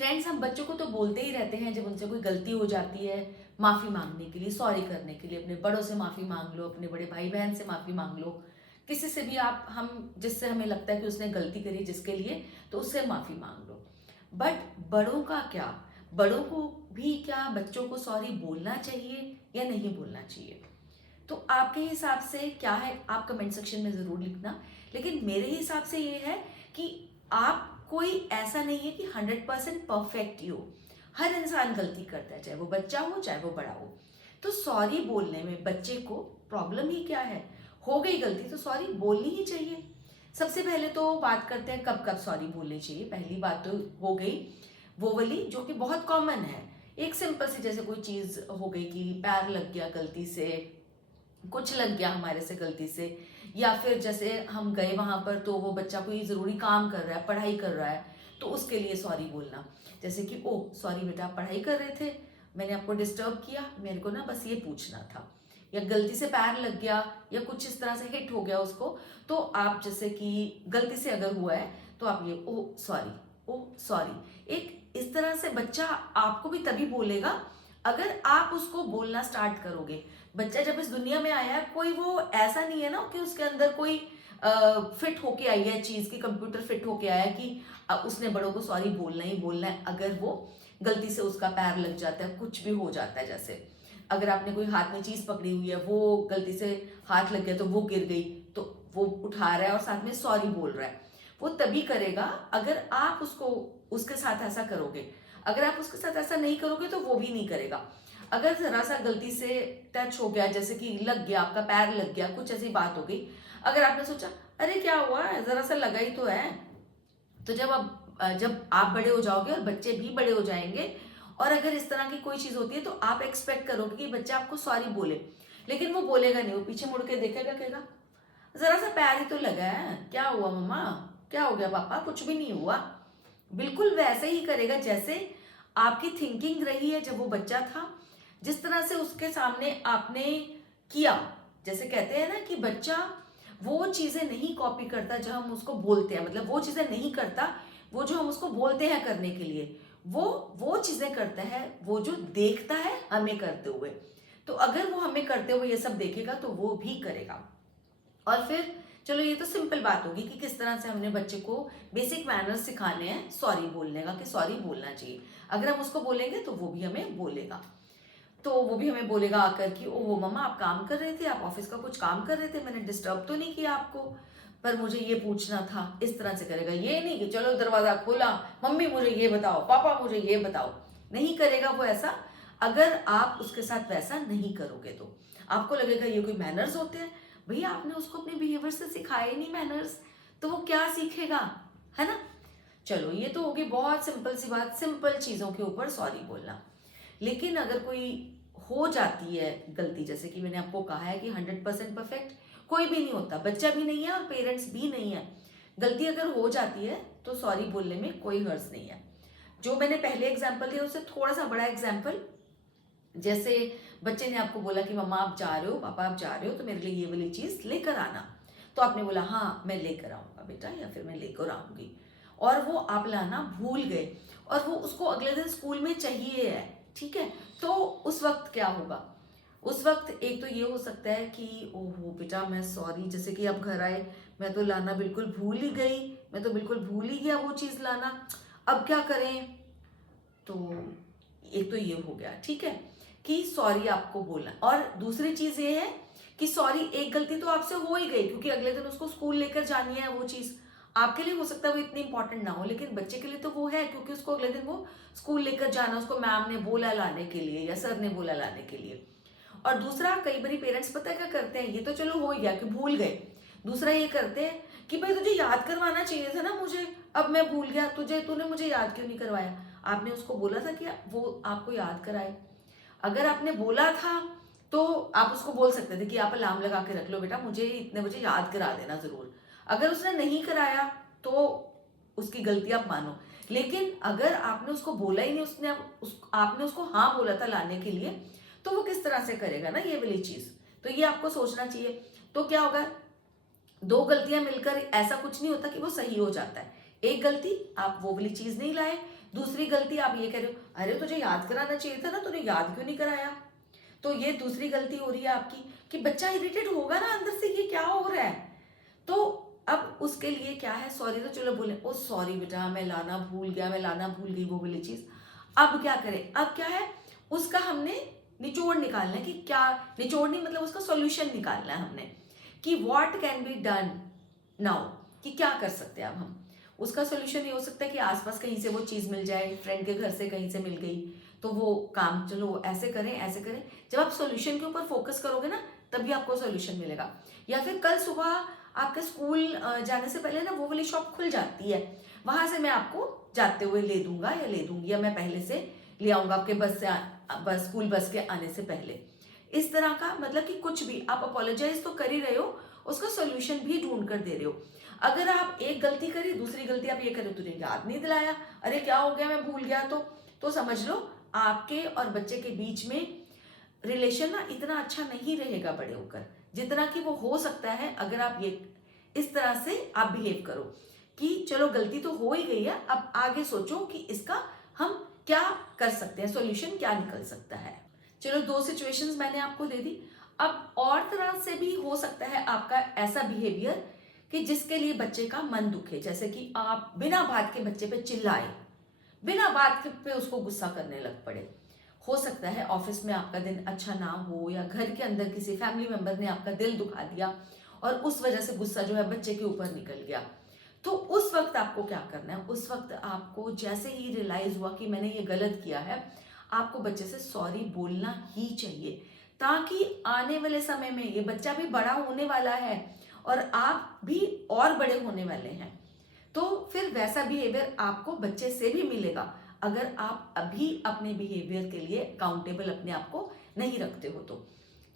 Friends, हम बच्चों को तो बोलते ही रहते हैं जब उनसे कोई गलती हो जाती है, माफ़ी मांगने के लिए, सॉरी करने के लिए। अपने बड़ों से माफ़ी मांग लो, अपने बड़े भाई बहन से माफ़ी मांग लो, किसी से भी आप हम जिससे हमें लगता है कि उसने गलती करी जिसके लिए, तो उससे माफ़ी मांग लो। बट बड़ों का क्या? बड़ों को भी क्या बच्चों को सॉरी बोलना चाहिए या नहीं बोलना चाहिए? तो आपके हिसाब से क्या है, आप कमेंट सेक्शन में ज़रूर लिखना। लेकिन मेरे हिसाब से ये है कि आप कोई ऐसा नहीं है कि 100% परफेक्ट ही हो। हर इंसान गलती करता है, चाहे वो बच्चा हो चाहे वो बड़ा हो। तो सॉरी बोलने में बच्चे को प्रॉब्लम ही क्या है? हो गई गलती तो सॉरी बोलनी ही चाहिए। सबसे पहले तो बात करते हैं कब कब सॉरी बोलनी चाहिए। पहली बात तो हो गई वो वाली जो कि बहुत कॉमन है। एक सिंपल सी जैसे कोई चीज़ हो गई कि पैर लग गया गलती से, कुछ लग गया हमारे से गलती से, या फिर जैसे हम गए वहां पर तो वो बच्चा कोई ज़रूरी काम कर रहा है, पढ़ाई कर रहा है, तो उसके लिए सॉरी बोलना। जैसे कि ओ सॉरी बेटा, आप पढ़ाई कर रहे थे, मैंने आपको डिस्टर्ब किया, मेरे को ना बस ये पूछना था। या गलती से पैर लग गया या कुछ इस तरह से हिट हो गया उसको, तो आप जैसे कि गलती से अगर हुआ है तो आप ये ओ सॉरी, ओ सॉरी। एक इस तरह से बच्चा आपको भी तभी बोलेगा अगर आप उसको बोलना स्टार्ट करोगे। बच्चा जब इस दुनिया में आया है, कोई वो ऐसा नहीं है ना कि उसके अंदर कोई फिट होके आई है चीज की, कंप्यूटर फिट होके आया है कि उसने बड़ों को सॉरी बोलना ही बोलना है अगर वो गलती से उसका पैर लग जाता है, कुछ भी हो जाता है। जैसे अगर आपने कोई हाथ में चीज पकड़ी हुई है, वो गलती से हाथ लग गया तो वो गिर गई, तो वो उठा रहा है और साथ में सॉरी बोल रहा है। वो तभी करेगा अगर आप उसको उसके साथ ऐसा करोगे। अगर आप उसके साथ ऐसा नहीं करोगे तो वो भी नहीं करेगा। अगर जरा सा गलती से टच हो गया, जैसे कि लग गया, आपका पैर लग गया, कुछ ऐसी बात हो गई, अगर आपने सोचा अरे क्या हुआ है, जरा सा लगा ही तो है, तो जब आप बड़े हो जाओगे और बच्चे भी बड़े हो जाएंगे, और अगर इस तरह की कोई चीज होती है तो आप एक्सपेक्ट करोगे कि बच्चा आपको सॉरी बोले। लेकिन वो बोलेगा नहीं, वो पीछे मुड़ के देखेगा, कहेगा जरा सा पैर ही तो लगा है, क्या हुआ मम्मा, क्या हो गया पापा, कुछ भी नहीं हुआ। बिल्कुल वैसे ही करेगा जैसे आपकी थिंकिंग रही है जब वो बच्चा था, जिस तरह से उसके सामने आपने किया। जैसे कहते हैं ना कि बच्चा वो चीजें नहीं कॉपी करता जो हम उसको बोलते हैं, मतलब वो चीजें नहीं करता वो जो हम उसको बोलते हैं करने के लिए, वो चीजें करता है वो जो देखता है हमें करते हुए। तो अगर वो हमें करते हुए ये सब देखेगा तो वो भी करेगा। और फिर चलो ये तो सिंपल बात होगी कि किस तरह से हमने बच्चे को बेसिक मैनर्स सिखाने हैं सॉरी बोलने का, कि सॉरी बोलना चाहिए। अगर हम उसको बोलेंगे तो वो भी हमें बोलेगा। तो वो भी हमें बोलेगा आकर कि ओह मम्मा, आप काम कर रहे थे, आप ऑफिस का कुछ काम कर रहे थे, मैंने डिस्टर्ब तो नहीं किया आपको, पर मुझे ये पूछना था। इस तरह से करेगा। ये नहीं कि चलो दरवाजा खोला, मम्मी मुझे ये बताओ, पापा मुझे ये बताओ। नहीं करेगा वो ऐसा। अगर आप उसके साथ वैसा नहीं करोगे तो आपको लगेगा ये कोई मैनर्स होते हैं। भैया आपने उसको अपने बिहेवियर से सिखाए नहीं मैनर्स, तो वो क्या सीखेगा, है ना। चलो ये तो होगी बहुत सिंपल सी बात, सिंपल चीजों के ऊपर सॉरी बोलना। लेकिन अगर कोई हो जाती है गलती, जैसे कि मैंने आपको कहा है कि 100% परफेक्ट कोई भी नहीं होता, बच्चा भी नहीं है और पेरेंट्स भी नहीं है। गलती अगर हो जाती है तो सॉरी बोलने में कोई हर्ज नहीं है। जो मैंने पहले एग्जाम्पल दिया उससे थोड़ा सा बड़ा एग्जाम्पल, जैसे बच्चे ने आपको बोला कि मम्मा आप जा रहे हो, पापा आप जा रहे हो, तो मेरे लिए ये वाली चीज लेकर आना। तो आपने बोला हाँ मैं लेकर आऊंगा बेटा, या फिर मैं लेकर आऊंगी, और वो आप लाना भूल गए, और वो उसको अगले दिन स्कूल में चाहिए है, ठीक है। तो उस वक्त क्या होगा? उस वक्त एक तो ये हो सकता है कि ओहो बेटा मैं सॉरी, जैसे कि आप घर आए, मैं तो लाना बिल्कुल भूल ही गई, मैं तो बिल्कुल भूल ही गया वो चीज़ लाना, अब क्या करें। तो एक तो ये हो गया, ठीक है, कि सॉरी आपको बोलना। और दूसरी चीज ये है कि सॉरी, एक गलती तो आपसे हो ही गई क्योंकि अगले दिन उसको स्कूल लेकर जानी है, वो चीज आपके लिए हो सकता है वो इतनी इंपॉर्टेंट ना हो, लेकिन बच्चे के लिए तो वो है क्योंकि उसको अगले दिन वो स्कूल लेकर जाना, उसको मैम ने बोला लाने के लिए या सर ने बोला लाने के लिए। और दूसरा, कई बार पेरेंट्स पता है क्या करते हैं, ये तो चलो हो ही गया कि भूल गए, दूसरा ये करते हैं कि भाई तुझे याद करवाना चाहिए था ना मुझे, अब मैं भूल गया, तूने मुझे याद क्यों नहीं करवाया। आपने उसको बोला था कि वो आपको याद कराए। अगर आपने बोला था तो आप उसको बोल सकते थे कि आप अलार्म लगा के रख लो बेटा, मुझे इतने बजे याद करा देना जरूर। अगर उसने नहीं कराया तो उसकी गलती आप मानो। लेकिन अगर आपने उसको बोला ही नहीं, आपने उसको हाँ बोला था लाने के लिए, तो वो किस तरह से करेगा ना ये वाली चीज। तो ये आपको सोचना चाहिए। तो क्या होगा, दो गलतियां मिलकर ऐसा कुछ नहीं होता कि वो सही हो जाता है। एक गलती, आप वो वाली चीज नहीं लाए, दूसरी गलती आप ये कह रहे हो, अरे तुझे याद कराना चाहिए था ना, तूने याद क्यों नहीं कराया। तो ये दूसरी गलती हो रही है आपकी कि बच्चा इरिटेट होगा ना अंदर से, ये क्या हो रहा है। तो अब उसके लिए क्या है, सॉरी तो चलो बोले, ओ सॉरी बेटा मैं लाना भूल गया, मैं लाना भूल गई वो वाली चीज। अब क्या करें, अब क्या है, उसका हमने निचोड़ निकालना है कि क्या, निचोड़ नहीं मतलब उसका सॉल्यूशन निकालना है हमने कि what can be done now, कि क्या कर सकते हैं अब हम। उसका सोल्यूशन ये हो सकता है कि आसपास कहीं से वो चीज़ मिल जाए, फ्रेंड के घर से कहीं से मिल गई तो वो काम, चलो ऐसे करें ऐसे करें। जब आप सोल्यूशन के ऊपर फोकस करोगे ना तभी आपको सोल्यूशन मिलेगा। या फिर कल सुबह आपके स्कूल जाने से पहले ना वो वाली शॉप खुल जाती है, वहां से मैं आपको जाते हुए ले दूंगा या ले दूंगी, या मैं पहले से ले आऊंगा आपके बस से बस स्कूल बस के आने से पहले। इस तरह का मतलब कि कुछ भी आप अपोलोजाइज तो कर ही रहे हो, उसका सोल्यूशन भी ढूंढ कर दे रहे हो। अगर आप एक गलती करी, दूसरी गलती आप ये करो, तुझे याद नहीं दिलाया, अरे क्या हो गया मैं भूल गया, तो समझ लो आपके और बच्चे के बीच में रिलेशन ना इतना अच्छा नहीं रहेगा बड़े होकर, जितना कि वो हो सकता है अगर आप ये इस तरह से आप बिहेव करो कि चलो गलती तो हो ही गई है, अब आगे सोचो कि इसका हम क्या कर सकते हैं, सॉल्यूशन क्या निकल सकता है। चलो 2 सिचुएशंस मैंने आपको दे दी। अब और तरह से भी हो सकता है आपका ऐसा बिहेवियर कि जिसके लिए बच्चे का मन दुखे, जैसे कि आप बिना बात के बच्चे पे चिल्लाए, बिना बात पे उसको गुस्सा करने लग पड़े। हो सकता है ऑफिस में आपका दिन अच्छा ना हो, या घर के अंदर किसी फैमिली मेंबर ने आपका दिल दुखा दिया और उस वजह से गुस्सा जो है बच्चे के ऊपर निकल गया। तो उस वक्त आपको क्या करना है, उस वक्त आपको जैसे ही रियलाइज हुआ कि मैंने ये गलत किया है, आपको बच्चे से सॉरी बोलना ही चाहिए, ताकि आने वाले समय में ये बच्चा भी बड़ा होने वाला है और आप भी और बड़े होने वाले हैं। तो फिर वैसा बिहेवियर आपको बच्चे से भी मिलेगा अगर आप अभी अपने बिहेवियर के लिए अकाउंटेबल अपने आप को नहीं रखते हो।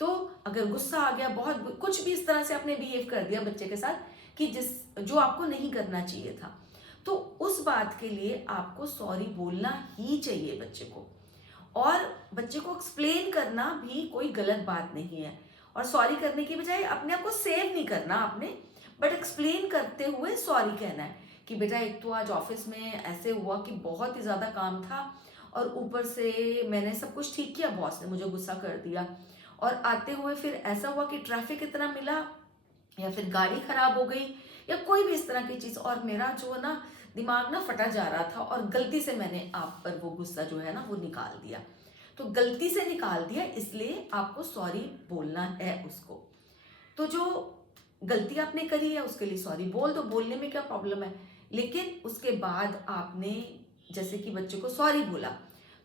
तो अगर गुस्सा आ गया, बहुत कुछ भी इस तरह से आपने बिहेव कर दिया बच्चे के साथ कि जो आपको नहीं करना चाहिए था, तो उस बात के लिए आपको सॉरी बोलना ही चाहिए बच्चे को। और बच्चे को एक्सप्लेन करना भी कोई गलत बात नहीं है, और सॉरी करने की बजाय अपने आप को सेव नहीं करना आपने, बट एक्सप्लेन करते हुए सॉरी कहना है कि बेटा एक तो आज ऑफिस में ऐसे हुआ कि बहुत ही ज़्यादा काम था और ऊपर से मैंने सब कुछ ठीक किया, बॉस ने मुझे गुस्सा कर दिया, और आते हुए फिर ऐसा हुआ कि ट्रैफिक इतना मिला या फिर गाड़ी खराब हो गई या कोई भी इस तरह की चीज़, और मेरा जो है ना दिमाग ना फटा जा रहा था और गलती से मैंने आप पर वो गुस्सा जो है ना वो निकाल दिया। तो गलती से निकाल दिया इसलिए आपको सॉरी बोलना है उसको। तो जो गलती आपने करी है उसके लिए सॉरी बोल दो, बोलने में क्या प्रॉब्लम है। लेकिन उसके बाद आपने जैसे कि बच्चे को सॉरी बोला,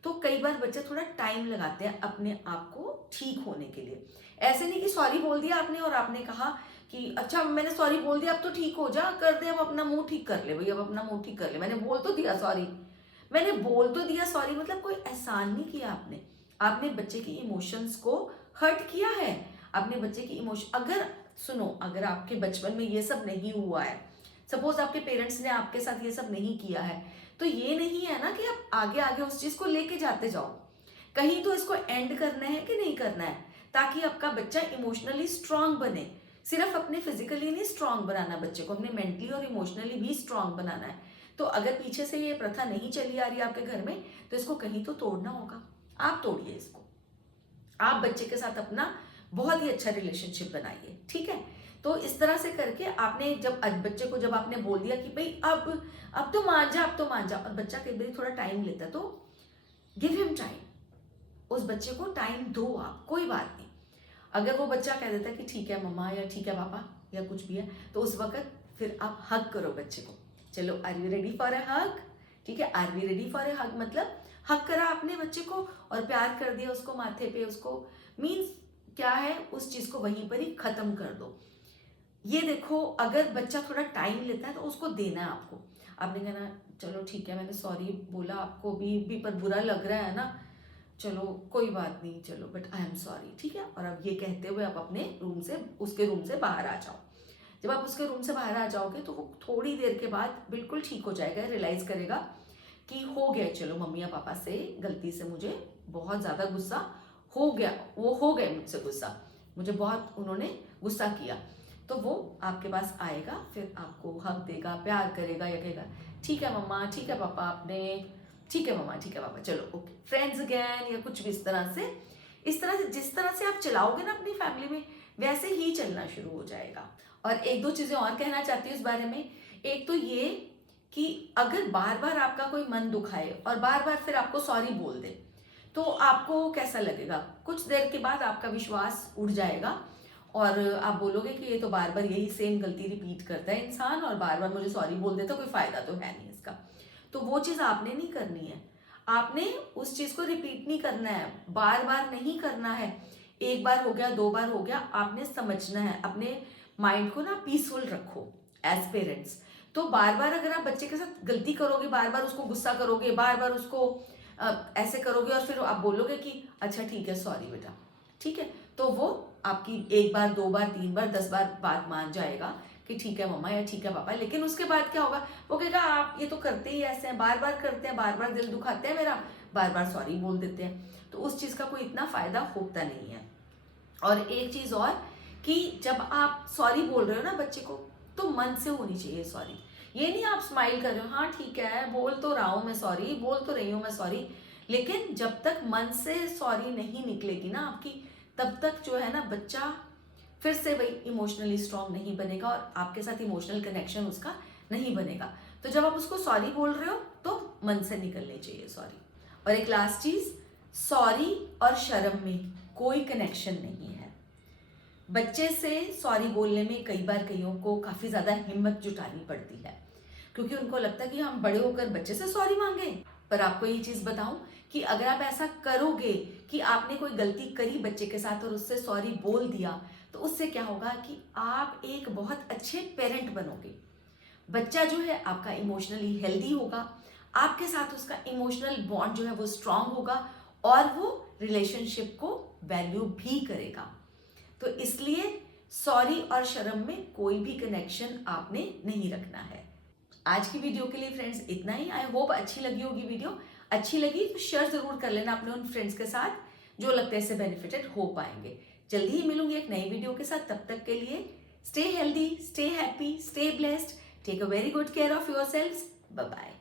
तो कई बार बच्चे थोड़ा टाइम लगाते हैं अपने आप को ठीक होने के लिए। ऐसे नहीं कि सॉरी बोल दिया आपने और आपने कहा कि अच्छा मैंने सॉरी बोल दिया अब तो ठीक हो जा, कर दे, अब अपना मुंह ठीक कर ले भाई, अब अपना मुंह ठीक कर ले, मैंने बोल तो दिया सॉरी, मैंने बोल तो दिया सॉरी, मतलब कोई एहसान नहीं किया आपने। आपने बच्चे की इमोशंस को हर्ट किया है। आपने बच्चे की इमोशन, अगर सुनो, अगर आपके बचपन में ये सब नहीं हुआ है, सपोज आपके पेरेंट्स ने आपके साथ ये सब नहीं किया है, तो ये नहीं है ना कि आप आगे आगे उस चीज को लेके जाते जाओ। कहीं तो इसको एंड करना है कि नहीं करना है, ताकि आपका बच्चा इमोशनली स्ट्रांग बने। सिर्फ अपने फिजिकली नहीं स्ट्रांग बनाना बच्चे को, हमने मेंटली और इमोशनली भी स्ट्रांग बनाना है। तो अगर पीछे से ये प्रथा नहीं चली आ रही आपके घर में, तो इसको कहीं तो तोड़ना होगा। आप तोड़िए इसको, आप बच्चे के साथ अपना बहुत ही अच्छा रिलेशनशिप बनाइए, ठीक है। तो इस तरह से करके आपने जब बच्चे को जब आपने बोल दिया कि भाई अब तो मान जा, अब तो मान जा, और बच्चा कई बार थोड़ा टाइम लेता है, तो गिव हिम टाइम, उस बच्चे को टाइम दो आप, कोई बात नहीं। अगर वो बच्चा कह देता है कि ठीक है मम्मा या ठीक है पापा या कुछ भी है, तो उस वक्त फिर आप हग करो बच्चे को। चलो are you ready for a hug, ठीक है, are we ready for a hug, मतलब हग करा आपने बच्चे को और प्यार कर दिया उसको माथे पे, उसको मीन्स क्या है, उस चीज को वहीं पर ही खत्म कर दो। ये देखो, अगर बच्चा थोड़ा टाइम लेता है तो उसको देना है आपको। आपने कहना चलो ठीक है मैंने सॉरी बोला, आपको भी पर बुरा लग रहा है ना, चलो कोई बात नहीं, चलो बट आई एम सॉरी, ठीक है। और अब ये कहते हुए आप अपने रूम से, उसके रूम से बाहर आ जाओ। जब आप उसके रूम से बाहर आ जाओगे तो वो थोड़ी देर के बाद बिल्कुल ठीक हो जाएगा, रियलाइज करेगा कि हो गया, चलो मम्मी या पापा से गलती से मुझे बहुत ज़्यादा गुस्सा हो गया, वो हो गए मुझसे गुस्सा, मुझे बहुत उन्होंने गुस्सा किया। तो वो आपके पास आएगा, फिर आपको हक देगा, प्यार करेगा, या कहेगा ठीक है मम्मा, ठीक है पापा, आपने ठीक है मम्मा, ठीक है पापा, चलो ओके, फ्रेंड्स अगेन, या कुछ भी इस तरह से जिस तरह से आप चलाओगे ना अपनी फैमिली में, वैसे ही चलना शुरू हो जाएगा। और एक दो चीजें और कहना चाहती हूँ इस बारे में। एक तो ये कि अगर बार बार आपका कोई मन दुखाए और बार बार फिर आपको सॉरी बोल दे, तो आपको कैसा लगेगा? कुछ देर के बाद आपका विश्वास उड़ जाएगा और आप बोलोगे कि ये तो बार बार यही सेम गलती रिपीट करता है इंसान, और बार बार मुझे सॉरी बोल देता, कोई फायदा तो है नहीं इसका। तो वो चीज़ आपने नहीं करनी है। आपने उस चीज़ को रिपीट नहीं करना है, बार बार नहीं करना है। एक बार हो गया, दो बार हो गया, आपने समझना है। अपने माइंड को ना पीसफुल रखो एज पेरेंट्स। तो बार बार अगर आप बच्चे के साथ गलती करोगे, बार बार उसको गुस्सा करोगे, बार बार उसको ऐसे करोगे और फिर आप बोलोगे कि अच्छा ठीक है सॉरी बेटा, ठीक है, तो वो आपकी एक बार, दो बार, तीन बार, 10 बार बात मान जाएगा कि ठीक है मम्मा या ठीक है पापा। लेकिन उसके बाद क्या होगा? वो कहेगा आप ये तो करते ही ऐसे हैं, बार बार करते हैं, बार बार दिल दुखाते हैं मेरा, बार बार सॉरी बोल देते हैं। तो उस चीज़ का कोई इतना फायदा होता नहीं है। और एक चीज़ और कि जब आप सॉरी बोल रहे हो ना बच्चे को, तो मन से होनी चाहिए सॉरी। ये नहीं आप स्माइल कर रहे हो, हाँ ठीक है बोल तो रहा हूँ मैं सॉरी, बोल तो रही हूँ मैं सॉरी, लेकिन जब तक मन से सॉरी नहीं निकलेगी ना आपकी, तब तक जो है ना बच्चा फिर से वही इमोशनली स्ट्रांग नहीं बनेगा और आपके साथ इमोशनल कनेक्शन उसका नहीं बनेगा। तो जब आप उसको सॉरी बोल रहे हो तो मन से निकलनी चाहिए सॉरी। और एक लास्ट चीज, सॉरी और शर्म में कोई कनेक्शन नहीं है। बच्चे से सॉरी बोलने में कई बार कईयों को काफी ज्यादा हिम्मत जुटानी पड़ती है, क्योंकि उनको लगता है कि हम बड़े होकर बच्चे से सॉरी मांगे। पर आपको ये चीज बताऊं कि अगर आप ऐसा करोगे कि आपने कोई गलती करी बच्चे के साथ और उससे सॉरी बोल दिया, तो उससे क्या होगा कि आप एक बहुत अच्छे पेरेंट बनोगे। बच्चा जो है आपका इमोशनली हेल्दी होगा, आपके साथ उसका इमोशनल बॉन्ड जो है वो स्ट्रांग होगा और वो रिलेशनशिप को वैल्यू भी करेगा। तो इसलिए सॉरी और शर्म में कोई भी कनेक्शन आपने नहीं रखना है। आज की वीडियो के लिए फ्रेंड्स इतना ही। आई होप अच्छी लगी होगी वीडियो। अच्छी लगी तो शेयर जरूर कर लेना अपने उन फ्रेंड्स के साथ जो लगता है इससे बेनिफिटेड हो पाएंगे। जल्दी ही मिलूंगी एक नई वीडियो के साथ। तब तक के लिए stay healthy, stay happy, stay blessed, take a very good care of yourselves. Bye bye.